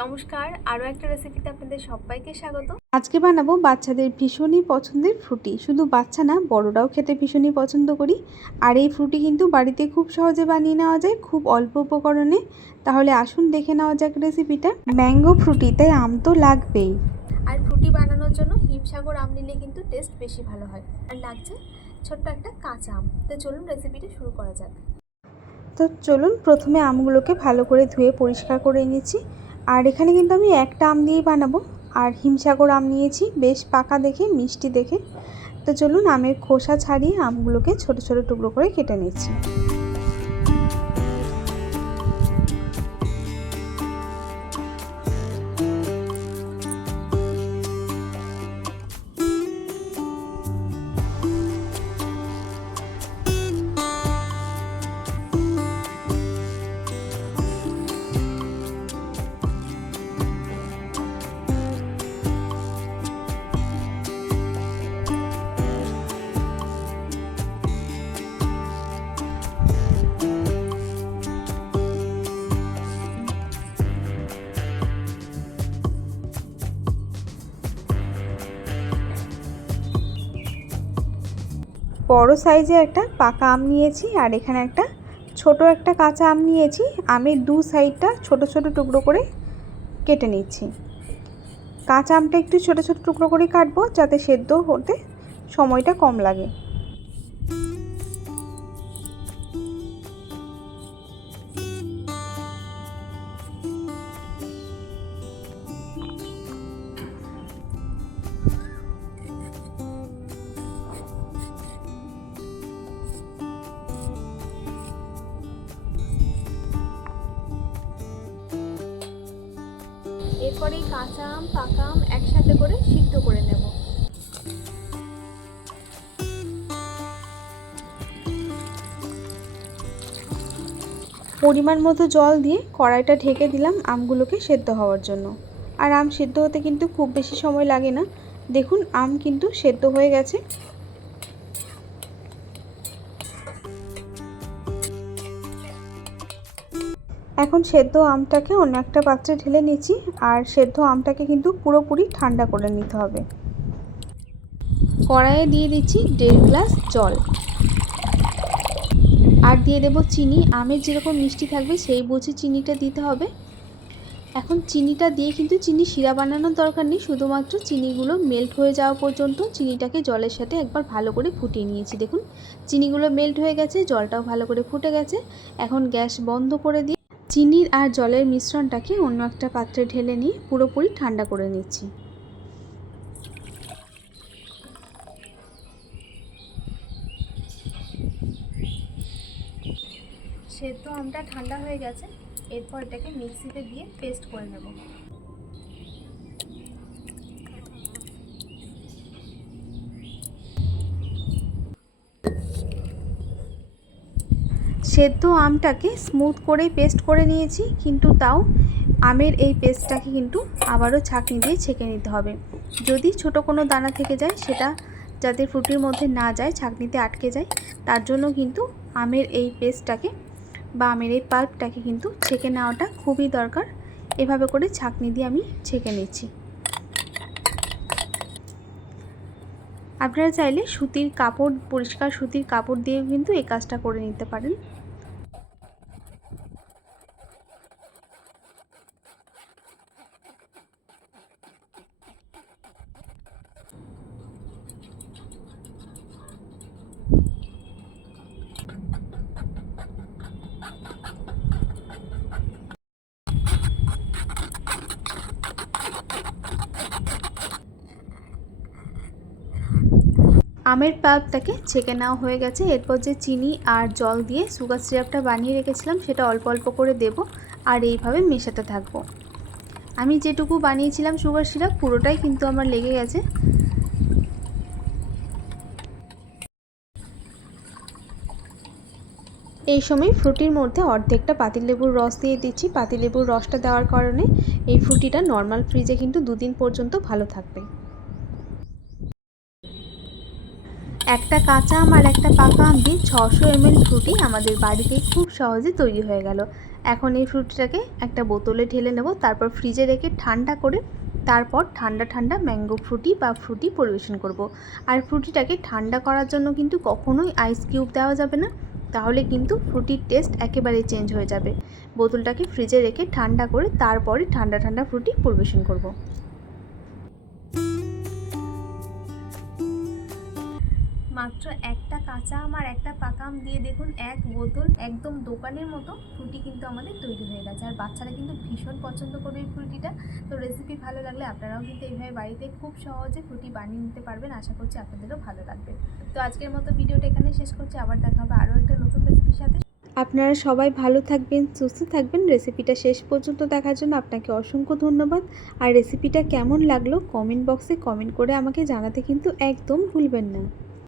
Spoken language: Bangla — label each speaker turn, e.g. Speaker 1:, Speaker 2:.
Speaker 1: নমস্কার আরও একটা রেসিপিতে আপনাদের সবাইকে স্বাগত।
Speaker 2: আজকে বানাবো বাচ্চাদের ভীষণই পছন্দের ফ্রুটি। শুধু বাচ্চা না বড়রাও খেতে ভীষণই পছন্দ করি। আর এই ফ্রুটি কিন্তু বাড়িতে খুব সহজে বানিয়ে নেওয়া যায় খুব অল্প উপকরণে। তাহলে আসুন দেখে নেওয়া যাক রেসিপিটা ম্যাঙ্গো ফ্রুটি তাই আম তো লাগবেই।
Speaker 1: আর ফ্রুটি বানানোর জন্য হিমসাগর আম নিলে কিন্তু টেস্ট বেশি ভালো হয়। আর লাগছে ছোট্ট একটা কাঁচা আম। তো চলুন রেসিপিটা শুরু করা যাক।
Speaker 2: তো চলুন প্রথমে আমগুলোকে ভালো করে ধুয়ে পরিষ্কার করে নিয়েছি আর এখানে কিন্তু আমি একটা আম দিয়েই বানাবো। আর হিমসাগর আম নিয়েছি, বেশ পাকা দেখে, মিষ্টি দেখে। তো চলুন আমের খোসা ছাড়িয়ে আমগুলোকে ছোট ছোট টুকরো করে কেটে নিচ্ছি। বড় সাইজে একটা পাকা আম নিয়েছি আর এখানে একটা ছোট একটা কাঁচা আম নিয়েছি। আমি দু সাইডটা ছোট ছোট টুকরো করে কেটে নিচ্ছি। কাঁচা আমটা একটু ছোট ছোট টুকরো করে কাটবো যাতে সেদ্ধ হতে সময়টা কম লাগে।
Speaker 1: এরপরে কাঁচা আম, পাকা আম একসাথে করে সিদ্ধ করে নেব।
Speaker 2: পরিমাণ মতো জল দিয়ে কড়াইটা ঢেকে দিলাম আমগুলোকে সেদ্ধ হওয়ার জন্য। আর আম সেদ্ধ হতে কিন্তু খুব বেশি সময় লাগে না। দেখুন, আম কিন্তু সেদ্ধ হয়ে গেছে। এখন সেদ্ধ আমটাকে অন্য একটা পাত্রে ঢেলে নিচ্ছি, আর সেদ্ধ আমটাকে কিন্তু পুরোপুরি ঠান্ডা করে নিতে হবে। কড়াইয়ে দিয়ে দিচ্ছি দেড় গ্লাস জল। আর দিয়ে দেবো চিনি। আমের যেরকম মিষ্টি থাকবে, সেই বুঝে চিনিটা দিতে হবে। এখন চিনিটা দিয়ে কিন্তু চিনি শিরা বানানোর দরকার নেই, শুধুমাত্র চিনিগুলো মেল্ট হয়ে যাওয়া পর্যন্ত চিনিটাকে জলের সাথে একবার ভালো করে ফুটিয়ে নিয়েছি। দেখুন, চিনিগুলো মেল্ট হয়ে গেছে, জলটাও ভালো করে ফুটে গেছে। এখন গ্যাস বন্ধ করে দিয়ে চিনির আর জলের মিশ্রণটাকে অন্য একটা পাত্রে ঢেলে নিয়ে পুরোপুরি ঠান্ডা করে নিচ্ছি।
Speaker 1: সে তো আমটা ঠান্ডা হয়ে গেছে, এরপর এটাকে মিক্সিতে দিয়ে পেস্ট করে নেব।
Speaker 2: সেদ্ধ আমটাকে স্মুথ করে পেস্ট করে নিয়েছি, কিন্তু তাও আমের এই পেস্টটাকে কিন্তু আবারও ছাঁকনি দিয়ে ছেঁকে নিতে হবে। যদি ছোট কোনো দানা থেকে যায়, সেটা যাতে ফ্রুটির মধ্যে না যায়, ছাঁকনিতে আটকে যায়, তার জন্য কিন্তু আমের এই পেস্টটাকে বা আমের এই পাল্পটাকে কিন্তু ছেঁকে নেওয়াটা খুবই দরকার। এভাবে করে ছাঁকনি দিয়ে আমি ছেঁকে নিচ্ছি। আপনারা চাইলে সুতির কাপড়, পরিষ্কার সুতির কাপড় দিয়েও কিন্তু এই কাজটা করে নিতে পারেন। আমের পাল্পটাকে ছেঁকে নেওয়া হয়ে গেছে। এরপর যে চিনি আর জল দিয়ে সুগার সিরাপটা বানিয়ে রেখেছিলাম, সেটা অল্প অল্প করে দেব আর এইভাবে মেশাতে থাকব। আমি যেটুকু বানিয়েছিলাম সুগার সিরাপ, পুরোটাই কিন্তু আমার লেগে গেছে। এই সময় ফ্রুটির মধ্যে অর্ধেকটা পাতিলেবুর রস দিয়ে দিচ্ছি। পাতিলেবুর রসটা দেওয়ার কারণে এই ফ্রুটিটা নর্মাল ফ্রিজে কিন্তু দুদিন পর্যন্ত ভালো থাকবে। একটা কাঁচা আম আর একটা পাকা আম দিয়ে ছশো এমএল ফ্রুটি আমাদের বাড়িতে খুব সহজে তৈরি হয়ে গেল এখন এই ফ্রুটিটাকে একটা বোতলে ঢেলে নেব, তারপর ফ্রিজে রেখে ঠান্ডা করে তারপর ঠান্ডা ঠান্ডা ম্যাঙ্গো ফ্রুটি বা ফ্রুটি পরিবেশন করব। আর ফ্রুটিটাকে ঠান্ডা করার জন্য কিন্তু কখনোই আইস কিউব দেওয়া যাবে না, তাহলে কিন্তু ফ্রুটির টেস্ট একেবারেই চেঞ্জ হয়ে যাবে বোতলটাকে ফ্রিজে রেখে ঠান্ডা করে তারপরে ঠান্ডা ঠান্ডা ফ্রুটি পরিবেশন করব।
Speaker 1: মাত্র একটা কাঁচা আম আর একটা পাকা আম দিয়ে দেখুন, এক বোতল একদম দোকানের মতো ফ্রুটি কিন্তু আমাদের তৈরি হয়ে গেছে। আর বাচ্চারা কিন্তু ভীষণ পছন্দ করবে এই ফ্রুটিটা তো রেসিপি ভালো লাগলে আপনারাও কিন্তু এইভাবে বাড়িতে খুব সহজে ফ্রুটি বানিয়ে নিতে পারবেন। আশা করছি আপনাদেরও ভালো লাগবে। তো আজকের মতো ভিডিওটা এখানে শেষ করছি। আবার দেখা হবে আরও একটা নতুন রেসিপির সাথে।
Speaker 2: আপনারা সবাই ভালো থাকবেন, সুস্থ থাকবেন। রেসিপিটা শেষ পর্যন্ত দেখার জন্য আপনাকে অসংখ্য ধন্যবাদ। আর রেসিপিটা কেমন লাগল কমেন্ট বক্সে কমেন্ট করে আমাকে জানাতে কিন্তু একদম ভুলবেন না।